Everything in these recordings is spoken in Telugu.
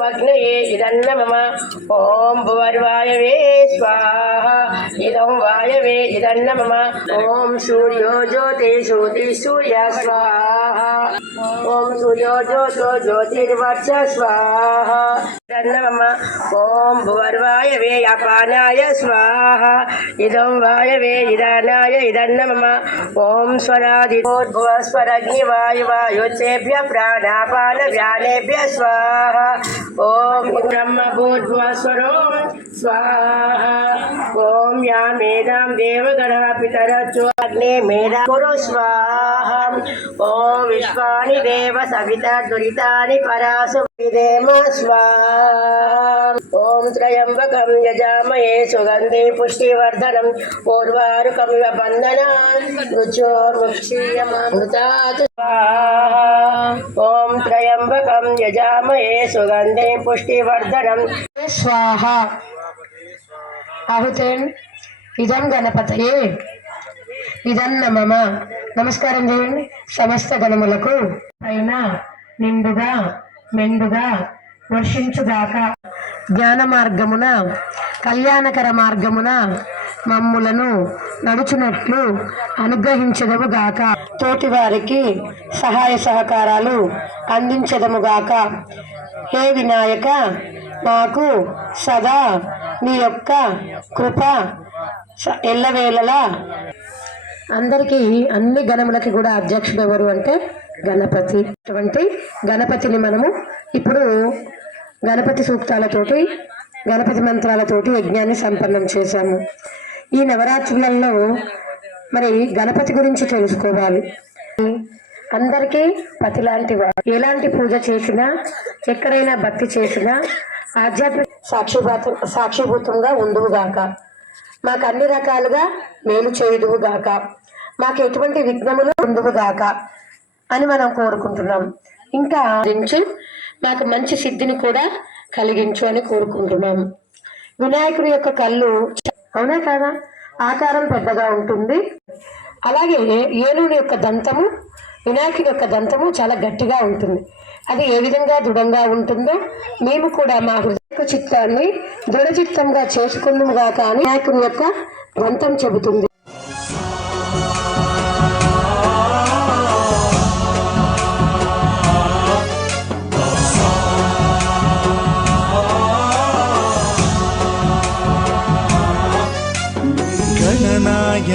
मग्नये इदन्न मम ॐ भुवर्वायवे स्वाहा इदं वायवे इदन्न मम ॐ सूर्यो ज्योति ज्योति सूर्य स्वाहा ॐ सूर्यो ज्योतो ज्योतिर्वर्च स्वाहा నమ ఓం భువర్వాయ వే అపానాయ స్వాహ. ఇదం వాయ వే ఇదానాయ ఇదన్నమ ఓం స్వరాదిభూద్భువ స్వరగ్ని వాయు వాయుచేభ్య ప్రాణాపాన వ్యానేభ్య స్వాహ. ఓం బ్రహ్మ భూద్భువ స్వరోం స్వాహ. ఓం యా మేధాం దేవగణ పితరచు అగ్నే మేధా కురు స్వాహ. ఓం విశ్వాని దేవ సవిత దురితాని పరాసు విదేమ స్వాహ. ఓం త్రయంబకం యజామయే సుగంధి పుష్టివర్ధనం. పూర్వారుకం బంధనాన్ ఓం త్రయంబకం యజామయే సుగంధి పుష్టివర్ధనం. స్వాహ. ఆహుతేన్ ఇదం గణపతయే. ఇదన్న మమ నమస్కారం చేయండి. సమస్త గణములకు. పైన నిండుగా మెండుగా వర్షించుగాక జ్ఞాన మార్గమున కళ్యాణకర మార్గమున మమ్ములను నడుచునట్లు అనుగ్రహించదముగాక. తోటి వారికి సహాయ సహకారాలు అందించదముగాక. హే వినాయక మాకు సదా నీ యొక్క కృప ఎల్లవేళలా. అందరికీ అన్ని గణములకి కూడా అధ్యక్షుడు ఎవరు అంటే గణపతి. అటువంటి గణపతిని మనము ఇప్పుడు గణపతి సూక్తాలతోటి గణపతి మంత్రాలతోటి యజ్ఞాన్ని సంపన్నం చేశాము. ఈ నవరాత్రులలో మరి గణపతి గురించి తెలుసుకోవాలి. అందరికీ పతి లాంటి ఎలాంటి పూజ చేసినా ఎక్కడైనా భక్తి చేసినా ఆధ్యాత్మిక సాక్షిభూత సాక్షిభూతంగా ఉండువుగాక మాకు అన్ని రకాలుగా మేలు చేయుదువుగాక మాకు ఎటువంటి విఘ్నములు ఉండువుగాక అని మనం కోరుకుంటున్నాం. ఇంకా గురించి మాకు మంచి సిద్ధిని కూడా కలిగించు అని కోరుకుంటున్నాము వినాయకుడి యొక్క కళ్ళు అవునా కాదా? ఆకారం పెద్దగా ఉంటుంది. అలాగే ఏనుగుని యొక్క దంతము వినాయకుడి యొక్క దంతము చాలా గట్టిగా ఉంటుంది. అది ఏ విధంగా దృఢంగా ఉంటుందో మేము కూడా మా హృదయ చిత్తాన్ని దృఢ చిత్తంగా చేసుకుందాముగా కానీ వినాయకుని యొక్క దంతం చెబుతుంది.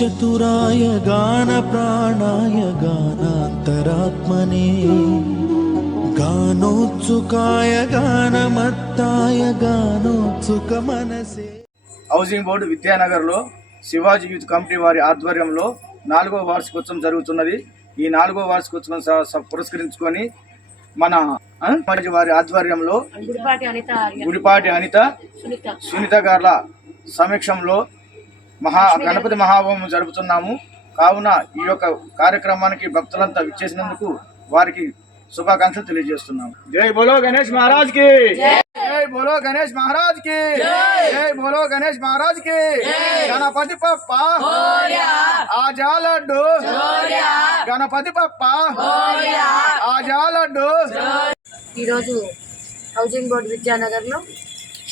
చతురాయ గాన ప్రాణాయ గానాంతరాత్మనే గానోత్సుకాయ గానమత్తాయ గానోత్సుక మనసే హౌసింగ్ బోర్డు విద్యానగర్లో శివాజీ యూత్ కమిటీ వారి ఆధ్వర్యంలో నాలుగో వార్షికోత్సవం జరుగుతున్నది. ఈ నాలుగో వార్షికోత్సవం పురస్కరించుకొని మన వారి ఆధ్వర్యంలో గుడిపాటి అనిత సునీత. గారి సమక్షంలో మహా గణపతి మహాహోమం జరుపుతున్నాము. కావున ఈ యొక్క కార్యక్రమానికి భక్తులంతా విచ్చేసినందుకు వారికి శుభాకాంక్షలు తెలియజేస్తున్నాము. జై బోలో గణేష్ మహారాజ్కి జై బోలో గణేష్ మహారాజ్కి జై బోలో గణేష్ మహారాజ్కి గణపతి పప్ప! ఆజా లడ్డు గణపతి పప్ప! ఆజా లడ్డు ఈరోజు హౌసింగ్ బోర్డు విద్యానగర్లో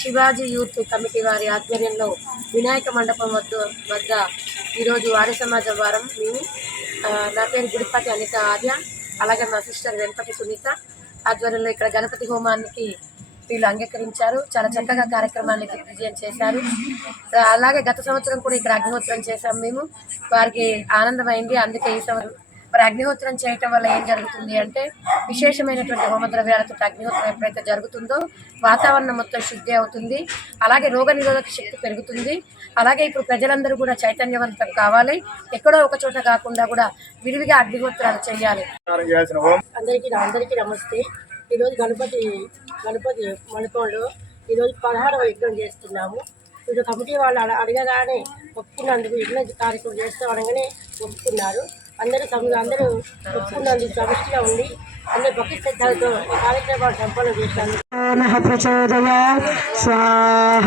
శివాజీ యూత్ కమిటీ వారి ఆధ్వర్యంలో వినాయక మండపం వద్ద వద్ద ఈరోజు వారి సమాజ వారం. మేము నా పేరు గుడిపాటి అనిత ఆర్య. అలాగే మా సిస్టర్ వెంపటి సునీత ఆధ్వర్యంలో ఇక్కడ గణపతి హోమానికి వీళ్ళు అంగీకరించారు. చాలా చక్కగా కార్యక్రమాన్ని విజయం చేశారు. అలాగే గత సంవత్సరం కూడా ఇక్కడ అగ్నిహోత్రం చేశాం మేము. వారికి ఆనందమైంది. అందుకే ఈ సంవత్సరం మరి అగ్నిహోత్రం చేయటం వల్ల ఏం జరుగుతుంది అంటే విశేషమైనటువంటి హోమద్రవ్యాలతో అగ్నిహోత్రం ఎప్పుడైతే జరుగుతుందో వాతావరణం మొత్తం శుద్ధి అవుతుంది. అలాగే రోగ నిరోధక శక్తి పెరుగుతుంది. అలాగే ఇప్పుడు ప్రజలందరూ కూడా చైతన్యవంతం కావాలి. ఎక్కడో ఒక చోట కాకుండా కూడా విరివిగా అగ్నిహోత్రాలు చేయాలి. అందరికీ అందరికీ నమస్తే. ఈరోజు గణపతి గణపతి మండపంలో ఈరోజు పదహారవ యజ్ఞం చేస్తున్నాము. ఇప్పుడు కమిటీ వాళ్ళు అడగగానే ఒప్పుకున్నందుకు యజ్ఞ కార్యక్రమం చేస్తాం అనగానే ఒప్పుకున్నారు. అందరూ తమ అందరూ ఒప్పుకున్నందుకు సమిష్టిగా ఉండి అందరూ భక్తి శ్రద్ధలతో ఈ కార్యక్రమాన్ని సంపన్నం చేశాను నః స్వాహ.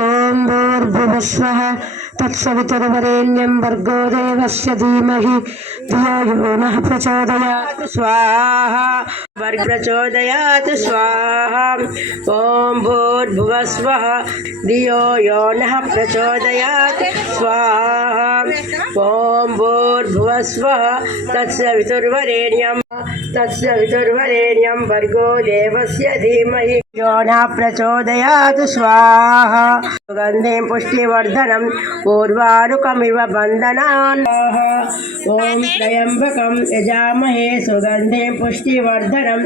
ఓం భూర్భువస్వః तत्सवितरवरेण्यं वर्गो देवस्य धीमहि धियो यो नः प्रचोदयात् स्वाहा। प्रचोदयात् स्वाहा। ॐ भूर्भुवः स्वः धियो यो नः प्रचोदयात् स्वाहा। ॐ भूर्भुवः स्वः तत्सवितुर्वरेण्यं तत्सवितुर्वरेण्यं वर्गो देवस्य धीमहि। यो नः प्रचोदयात् स्वाहा सुगन्धिं पुष्टिवर्धनं पूर्वारुकमिव बन्धनान् ॐ त्र्यम्बकं यजामहे सुगन्धिं पुष्टिवर्धनम्